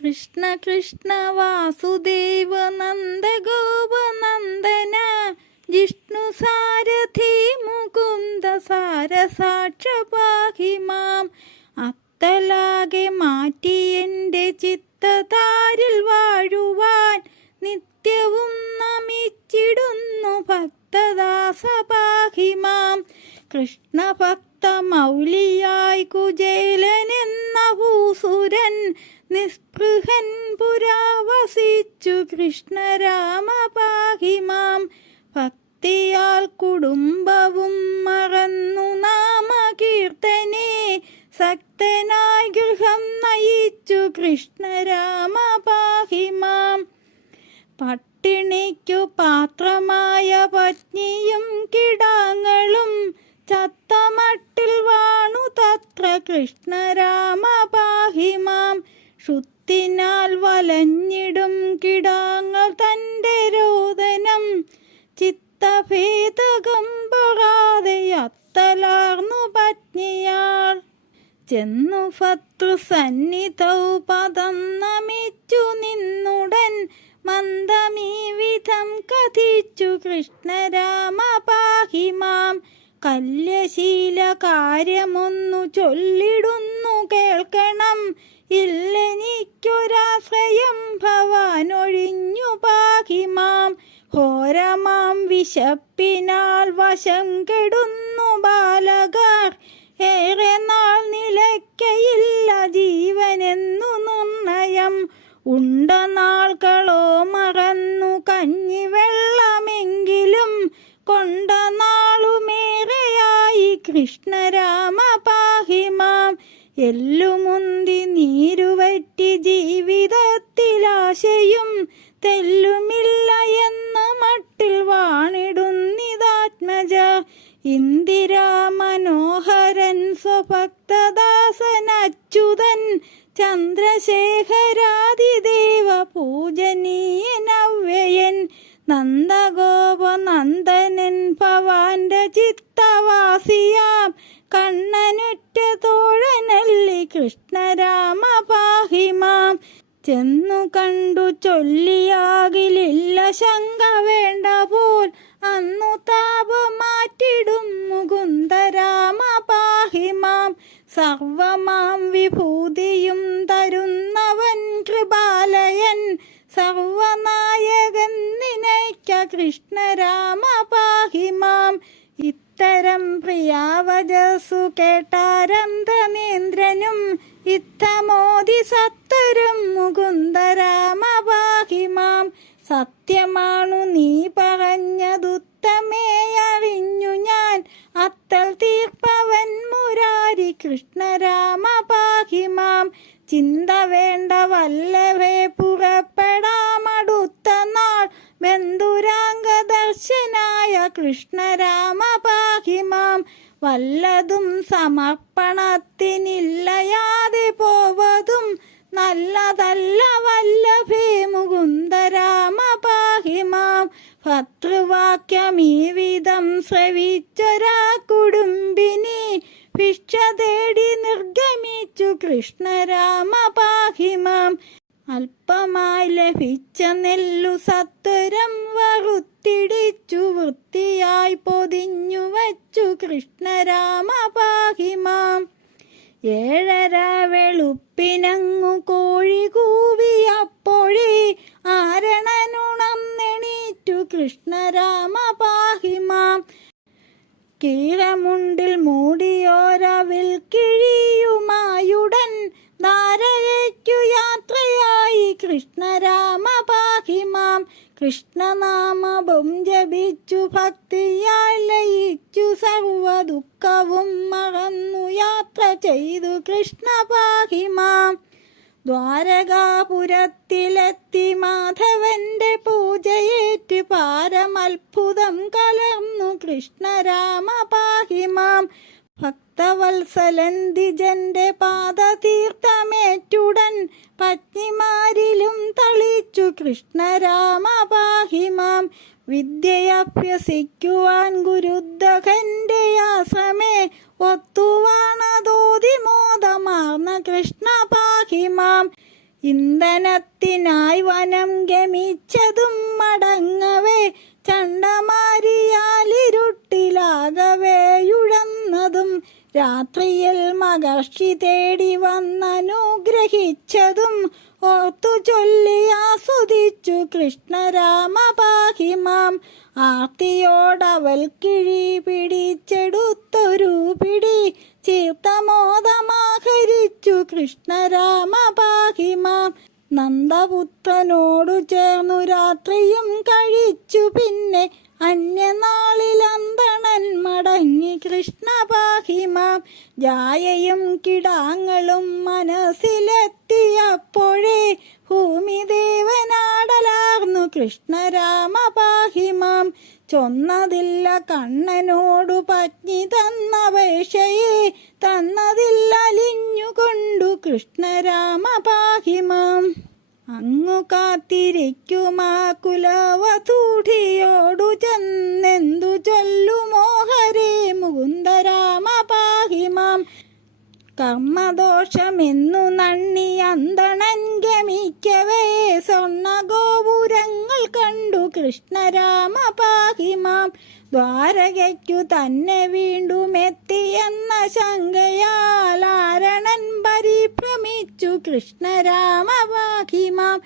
കൃഷ്ണ കൃഷ്ണ വാസുദേവ നന്ദ ഗോപനന്ദന ജിഷ്ണു സാരഥി മുകുന്ദ സാരസാക്ഷ പാഹി മാം. അത്തലാകെ മാറ്റി എൻ്റെ ചിത്തതാരിൽ വാഴുവാൻ നിത്യവും നമിച്ചിടുന്നു ഭക്തദാസ പാഹി മാം. കൃഷ്ണഭക്ത മൗലിയായി കുചേലനെന്ന ഭൂസുരൻ നിസ്പൃഹൻ പുരാവസിച്ചു കൃഷ്ണരാമ പാഹി മാം. ഭക്തിയാൽ കുടുംബവും മറന്നു നാമകീർത്തനെ സക്തനായി ഗൃഹം നയിച്ചു കൃഷ്ണരാമ പാഹി മാം. പട്ടിണിക്കു പാത്രമായ പത്നിയും കിടാങ്ങളും ചത്തമട്ടിൽ വാണു തത്ര കൃഷ്ണരാമ പാഹി മാം. ക്ഷുത്തിനാൽ വലഞ്ഞിടും കിടാങ്ങൾ തൻ്റെ രോദനം ചിത്തഭേദകം പൊറാതെ അത്തലാർന്നു പത്നിയാൾ. ചെന്നു ഭർതൃസന്നിധൗ പദം നമിച്ചു നിന്നുടൻ മന്ദമീ വിധം കഥിച്ചു കൃഷ്ണരാമ പാഹി മാം. കല്യശീല കാര്യമൊന്നു ചൊല്ലിടുന്നു കേൾക്കണം, ഇല്ലെനിക്കൊരാശ്രയം ഭവാനൊഴിഞ്ഞു പാഹി മാം. ഘോരമാം വിശപ്പിനാൽ വശം കെടുന്നു ബാലകർ, ഏറെ നാൾ നിലയ്ക്കയില്ല ജീവനെന്നു നിർണയം. ഉണ്ട നാൾകളോ മറന്നു കഞ്ഞിവെള്ളമെങ്കിലും കൊണ്ട നാളുമേറെയായി കൃഷ്ണരാമ പാഹി മാം. എല്ലുമുന്തി നീരുവറ്റി ജീവിതത്തിലാശയും തെല്ലുമില്ല എന്ന മട്ടിൽ വാണിടുന്നിതാത്മജ. ഇന്ദിരാ മനോഹരൻ സ്വഭക്തദാസൻ അച്യുതൻ ചന്ദ്രശേഖരാദിദേവ പൂജനീയനവ്യയൻ. നന്ദഗോപനന്ദനൻ ഭവാന്റെ ചിത്തവാസിയാം കണ്ണനുറ്റ തോഴനല്ലി കൃഷ്ണരാമ പാഹി മാം. ചെന്നു കണ്ടു ചൊല്ലിയാകിലില്ല ശങ്ക വേണ്ട പോൽ, അന്നു താപമാറ്റിടും മുകുന്ദരാമ പാഹി മാം. സർവമാം വിഭൂതിയും തരുന്നവൻ കൃപാലയൻ, സർവനായകൻ നിനയ്ക്ക കൃഷ്ണരാമ പാഹി മാം. ഇത്തരം പ്രിയാവചസ്സു കേട്ടാരന്ധനേന്ദ്രനും ഇത്തമോദി സത്തരും മുകുന്ദരാമ പാഹി മാം. സത്യമാണു നീ പറഞ്ഞതുത്തമേ അറിഞ്ഞു ഞാൻ, അത്തൽ തീർപ്പവൻ മുരാരി കൃഷ്ണരാമ പാഹി മാം. ചിന്ത വേണ്ട വല്ലഭേ പുറപ്പെടാമടുത്ത നാൾ, ബന്ധുരാംഗ ദർശനായ കൃഷ്ണരാമ പാഹി മാം. വല്ലതും സമർപ്പണത്തിനില്ലയാതെ പോവതും നല്ലതല്ല വല്ലഭേ മുകുന്ദരാമ പാഹി മാം. ഭർതൃവാക്യമീ വിധം ശ്രവിച്ചൊരാ കുടുംബിനി ഭിക്ഷ തേടി നിർഗമിച്ചു കൃഷ്ണരാമ പാഹി മാം. അല്പമായി ലഭിച്ച നെല്ലു സത്വരം വറുത്തിടിച്ചു വൃത്തിയായി പൊതിഞ്ഞു വച്ചു കൃഷ്ണരാമ പാഹി മാം. 7:30 വെളുപ്പിനങ്ങു കോഴി കൂവി അപ്പോഴേ ആരണനുണർന്നെണീറ്റു കൃഷ്ണരാമ പാഹി മാം. കീഴമുണ്ടിൽ മൂടിയോരവിൽ കിഴിയുമായുടൻ ധാരയ്ക്കു യാത്രയായി കൃഷ്ണരാമ പാഹി മാം. കൃഷ്ണനാമവും ജപിച്ചു ഭക്തിയാൽ ലയിച്ചു സർവ ദുഃഖവും മറന്നു യാത്ര ചെയ്തു കൃഷ്ണ പാഹി മാം. ദ്വാരകാപുരത്തിലെത്തി മാധവന്റെ പൂജയേറ്റ് പാരമത്ഭുതം കലർന്നു കൃഷ്ണരാമ പാഹി മാം. ഭക്തവത്സലൻ ദ്വിജന്റെ പാദതീർത്ഥമേറ്റുടൻ പത്നിമാരിലും തളിച്ചു കൃഷ്ണരാമ പാഹി മാം. വിദ്യയഭ്യസിക്കുവാൻ ഗുരുദഖന്റെ ആശ്രമേ ഒത്തുവാണതോതി മോദമാർന്ന കൃഷ്ണ പാഹി മാം. ഇന്ധനത്തിനായി വനം ഗമിച്ചതും മടങ്ങവേ ചണ്ടമാരിയാലിരുട്ടിലാകവെയുഴന്നതും രാത്രിയിൽ മഹർഷി തേടി വന്നനുഗ്രഹിച്ചതും ഓർത്തു ചൊല്ലി ആസ്വദിച്ചു കൃഷ്ണരാമ പാഹി മാം. ആർത്തിയോടവൽ കിഴി പിടിച്ചെടുത്തൊരു പിടി ചീർത്തമോദമാഹരിച്ചു കൃഷ്ണരാമ പാഹി മാം. നന്ദപുത്രനോടു ചേർന്നു രാത്രിയും കഴിച്ചു പിന്നെ അന്യനാളിൽ അന്തണൻ മടങ്ങി കൃഷ്ണ പാഹി മാം. ജായയും കിടാങ്ങളും മനസ്സിലെത്തിയപ്പോഴേ ഭൂമിദേവനാടലാർന്നു കൃഷ്ണരാമ പാഹി മാം. ചൊന്നതില്ല കണ്ണനോടു പത്നി തന്നപേക്ഷയെ തന്നതില്ല അലിഞ്ഞുകൊണ്ടു കൃഷ്ണരാമ പാഹി മാം. അങ്ങു കാത്തിരിക്കുമാ കുലവധൂഢിയോടു ചെന്നെന്തു ചൊല്ലുമോ ഹരേ മുകുന്ദരാമ പാഹി മാം. കർമ്മദോഷമെന്നു നണ്ണി അന്തണൻ ഗമിക്കവേ സ്വർണ്ണഗോപുരങ്ങൾ കണ്ടു കൃഷ്ണരാമ പാഹി മാം. ദ്വാരകയ്ക്കു തന്നെ വീണ്ടും എത്തിയെന്ന ശങ്കയാൽ ആരണൻ പരിഭ്രമിച്ചു കൃഷ്ണരാമ പാഹി മാം.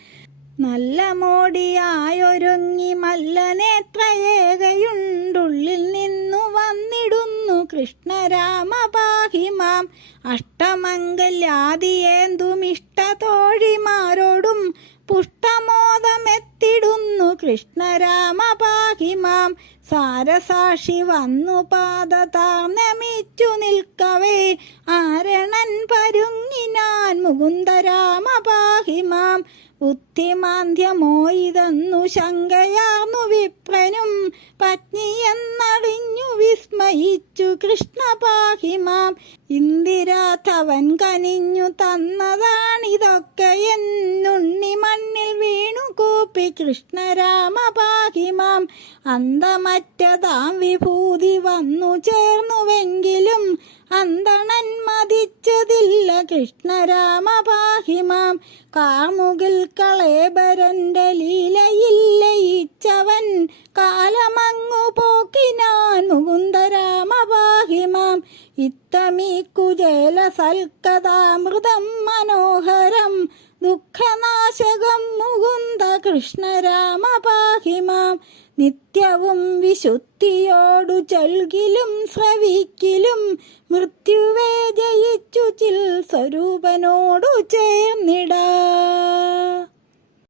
നല്ല മോടിയായൊരുങ്ങി മല്ലനേത്രയേകയുണ്ടുള്ളിൽ നിന്നു വന്നിടുന്നു കൃഷ്ണരാമ പാഹി മാം. അഷ്ടമംഗല്യാദിയേന്തുമിഷ്ടതോഴിമാരോടും പുഷ്ടമോദമെത്തിടുന്നു കൃഷ്ണരാമ പാഹി മാം. സാരസാക്ഷി വന്നു പാദതാർന്നമിച്ചു നിൽക്കവേ ആരണൻ പരുങ്ങിനാൻ മുകുന്ദരാമ പാഹി മാം. ബുദ്ധിമാന്ദ്യമോ ഇതെന്നു ശങ്കയാർന്നു വിപ്രനും പത്നി എന്നറിഞ്ഞു വിസ്മയിച്ചു കൃഷ്ണ പാഹി മാം. ഇന്ദിരാധവൻ കനിഞ്ഞു തന്നതാണിതൊക്കെ എന്നുണ്ണി മണ്ണിൽ വീണു കൂപ്പി കൃഷ്ണരാമ പാഹി മാം. അന്തമറ്റതാം വിഭൂതി വന്നു ചേർന്നുവെങ്കിലും അന്തണൻ മതിച്ചതില്ല കൃഷ്ണരാമ പാഹി മാം. കാർമുകിൽ കളേബരന്റെ ലീലയില്ലയിച്ചവൻ കാലമങ്ങു പോക്കിനാൻ മുകുന്ദരാമ പാഹി മാം. ഇത്തമീ കുചേല സൽക്കഥാമൃതം മനോഹരം ദുഃഖനാശകം മുകുന്ദ കൃഷ്ണരാമ പാഹി മാം. നിത്യവും വിശുദ്ധിയോടു ചൊൽകിലും ശ്രവിക്കിലും മൃത്യുവേ ജയിച്ചു ചിൽ സ്വരൂപനോടു ചേർന്നിടാ.